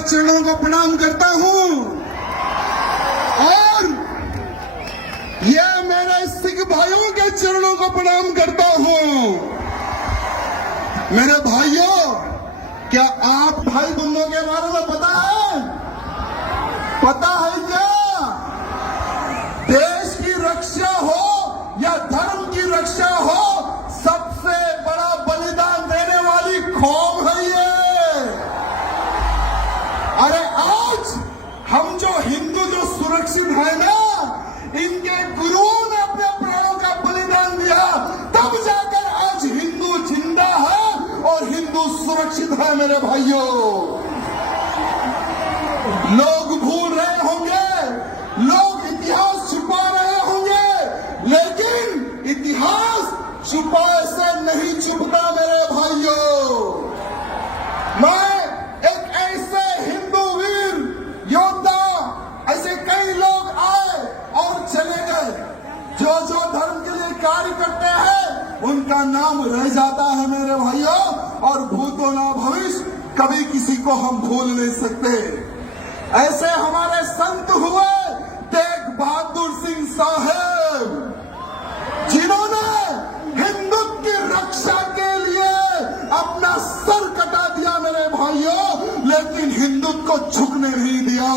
के चरणों को प्रणाम करता हूं और ये मेरे सिख भाइयों के चरणों को प्रणाम करता हूं। मेरे भाइयों, क्या आप भाई बंधुओं के बारे में पता है? पता है क्या? देश की रक्षा हो या धर्म की रक्षा हो, सबसे बड़ा बलिदान देने वाली कौम है ये। अरे आज हम जो हिंदू जो सुरक्षित है ना, इनके गुरुओं ने अपने प्राणों का बलिदान दिया, तब जाकर आज हिंदू जिंदा है और हिंदू सुरक्षित है। मेरे भाइयों, लोग भूल रहे होंगे, लोग इतिहास छुपा रहे होंगे, लेकिन इतिहास छुपाए से नहीं छुपता। मेरे भाइयों, मैं एक ऐसे हिंदू वीर योद्धा, ऐसे कई लोग आए और चले गए, जो जो धर्म के लिए कार्य करते हैं उनका नाम रह जाता है। मेरे भाइयों, और भूतो ना भविष्य, कभी किसी को हम भूल नहीं सकते। ऐसे हमारे संत हुए तेग बहादुर सिंह साहब, जिन्होंने हिंदुत्व की रक्षा के लिए अपना सर कटा दिया। मेरे भाइयों, लेकिन हिंदुत्व को झुकने नहीं दिया।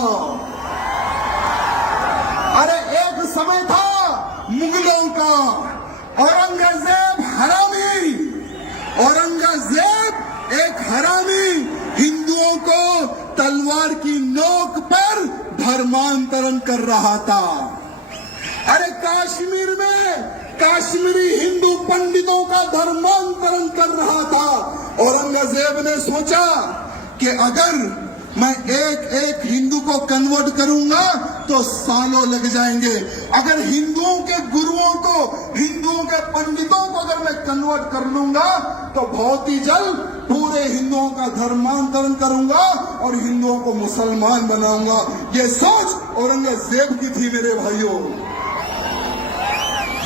अरे एक समय था मुगलों का, औरंगजेब हरामी, औरंगजेब एक हरामी हिंदुओं को तलवार की नोक पर धर्मांतरण कर रहा था। अरे कश्मीर में कश्मीरी हिंदू पंडितों का धर्मांतरण कर रहा था। औरंगजेब ने सोचा कि अगर मैं एक एक हिंदू को कन्वर्ट करूंगा तो सालों लग जाएंगे। अगर हिंदुओं के गुरुओं को, हिंदुओं के पंडितों को अगर मैं कन्वर्ट कर लूंगा तो बहुत ही जल्द पूरे हिंदुओं का धर्मांतरण करूंगा और हिंदुओं को मुसलमान बनाऊंगा। ये सोच औरंगजेब की थी। मेरे भाइयों,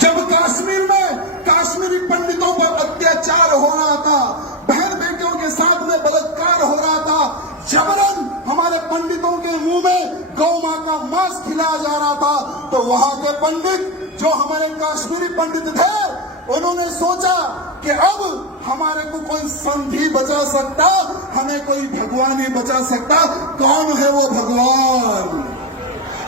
जब कश्मीर में कश्मीरी पंडितों पर अत्याचार हो रहा था, बहन बेटियों के साथ में बलात्कार हो रहा था, जबरन हमारे पंडितों के मुंह में गौ मां का मांस खिलाया जा रहा था, तो वहां के पंडित जो हमारे कश्मीरी पंडित थे, उन्होंने सोचा कि अब हमारे को कोई संत ही बचा सकता, हमें कोई भगवान ही बचा सकता। कौन है वो भगवान?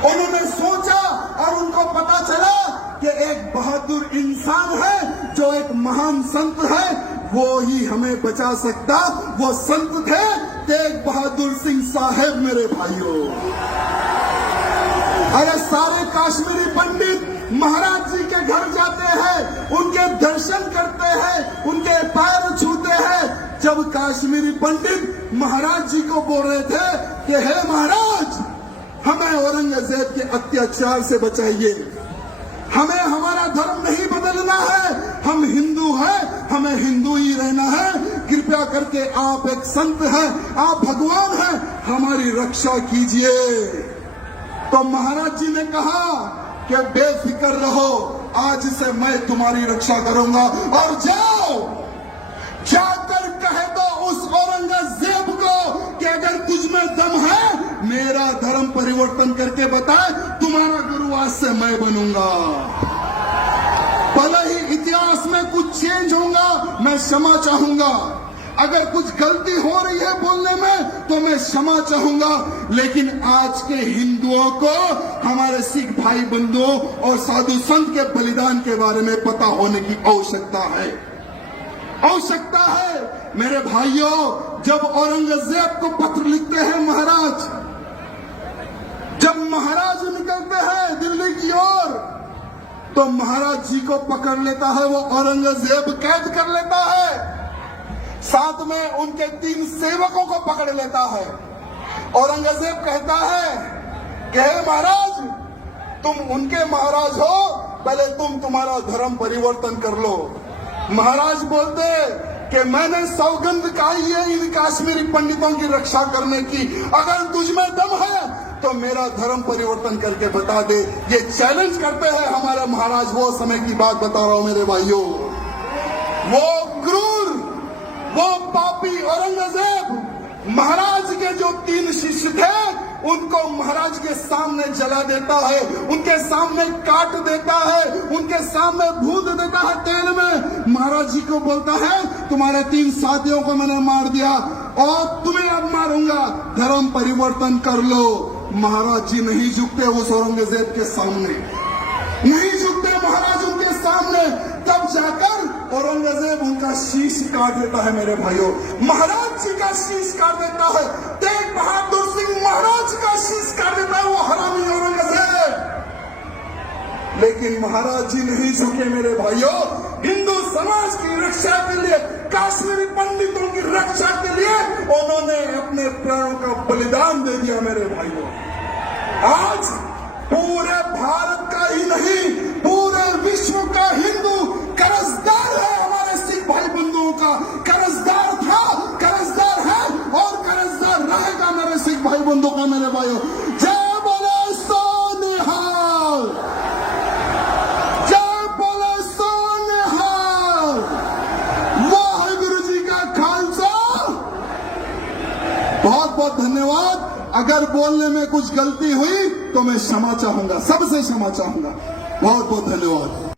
उन्होंने सोचा और उनको पता चला कि एक बहादुर इंसान है, जो एक महान संत है, वो ही हमें बचा सकता। वो संत थे तेग बहादुर सिंह साहब। मेरे भाइयों, अरे सारे कश्मीरी पंडित महाराज जी के घर जाते हैं, उनके दर्शन करते हैं, उनके पैर छूते हैं। जब कश्मीरी पंडित महाराज जी को बोल रहे थे कि हे महाराज, हमें औरंगजेब के अत्याचार से बचाइए, हमें हमारा धर्म नहीं बदलना है, हम हिंदू हैं, हमें हिंदू ही रहना है, कृपया करके आप एक संत हैं, आप भगवान हैं, हमारी रक्षा कीजिए। तो महाराज जी ने कहा कि बेफिक्र रहो, आज से मैं तुम्हारी रक्षा करूंगा, और जाओ जाकर कह दो उस औरंगजेब को कि अगर तुझ में दम है, मेरा धर्म परिवर्तन करके बताए, तुम्हारा गुरु आज से मैं बनूंगा। भले ही इतिहास में कुछ चेंज होगा, मैं क्षमा चाहूंगा। अगर कुछ गलती हो रही है बोलने में तो मैं क्षमा चाहूंगा, लेकिन आज के हिंदुओं को हमारे सिख भाई बंधुओं और साधु संत के बलिदान के बारे में पता होने की आवश्यकता है, आवश्यकता है। मेरे भाइयों, जब औरंगजेब को पत्र लिखते हैं महाराज, जब महाराज निकलते हैं दिल्ली की ओर, तो महाराज जी को पकड़ लेता है वो औरंगजेब, कैद कर लेता है, साथ में उनके 3 सेवकों को पकड़ लेता है। औरंगजेब कहता है कि हे महाराज, तुम उनके महाराज हो, पहले तुम तुम्हारा धर्म परिवर्तन कर लो। महाराज बोलते कि मैंने सौगंध खाई है इन कश्मीरी पंडितों की रक्षा करने की, अगर तुझमें दम है तो मेरा धर्म परिवर्तन करके बता दे। ये चैलेंज करते हैं हमारे महाराज। वो समय की बात बता रहा हूं मेरे भाइयों। वो क्रूर, वो पापी औरंगजेब महाराज के जो 3 शिष्य थे उनको महाराज के सामने जला देता है, उनके सामने काट देता है, उनके सामने भून देता है तेल में। महाराज जी को बोलता है तुम्हारे 3 साथियों को मैंने मार दिया और तुम्हें अब मारूंगा, धर्म परिवर्तन कर लो। महाराज जी नहीं झुकते उस औरंगजेब के सामने, नहीं झुकते महाराज उनके सामने। तब जाकर औरंगजेब उनका शीश काट देता है मेरे भाइयों, महाराज जी का शीश काट देता है, तेग बहादुर सिंह महाराज का शीश काट देता है वो हरामी औरंगजेब। लेकिन महाराज जी नहीं झुके मेरे भाइयों, हिंदू समाज की रक्षा के लिए, काश्मीरी पंडितों की रक्षा के लिए उन्होंने अपने प्राणों का बलिदान दे दिया मेरे भाइयों। आज पूरे भारत का ही नहीं पूरे विश्व का हिंदू कर्जदार है हमारे सिख भाई बंधुओं का, कर्जदार था, कर्जदार है और कर्जदार रहेगा मेरे सिख भाई बंधुओं का मेरे भाइयों। जय बोले सोनिहाल, जय बोले सोनिहाल, वाहिगुरु जी का खालसा। बहुत बहुत धन्यवाद। अगर बोलने में कुछ गलती हुई तो मैं क्षमा चाहूंगा, सबसे क्षमा चाहूंगा। बहुत बहुत धन्यवाद।